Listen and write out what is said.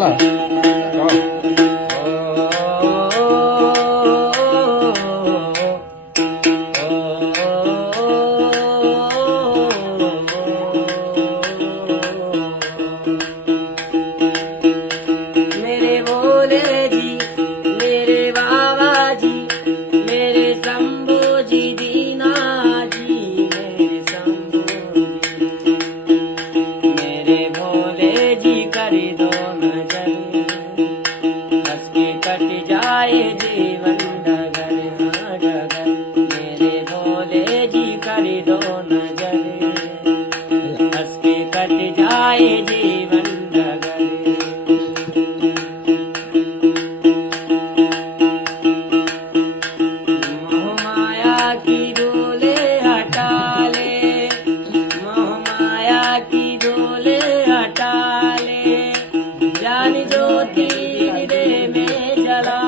मेरे भोले जी, मेरे बाबा जी, मेरे शंभू जी, दीना जी, मेरे शंभू जी, मेरे भोले जी कर दो नजर, हंस के कट जाए जीवन डगर, हाँ डगर। मेरे भोले जी कर दो नजर, हंस के कट जाए जीवन डगर। मोह माया की डोले हटा ले, मोह माया की डोले हटा ले, ज्ञान ज्योति हृदय में जला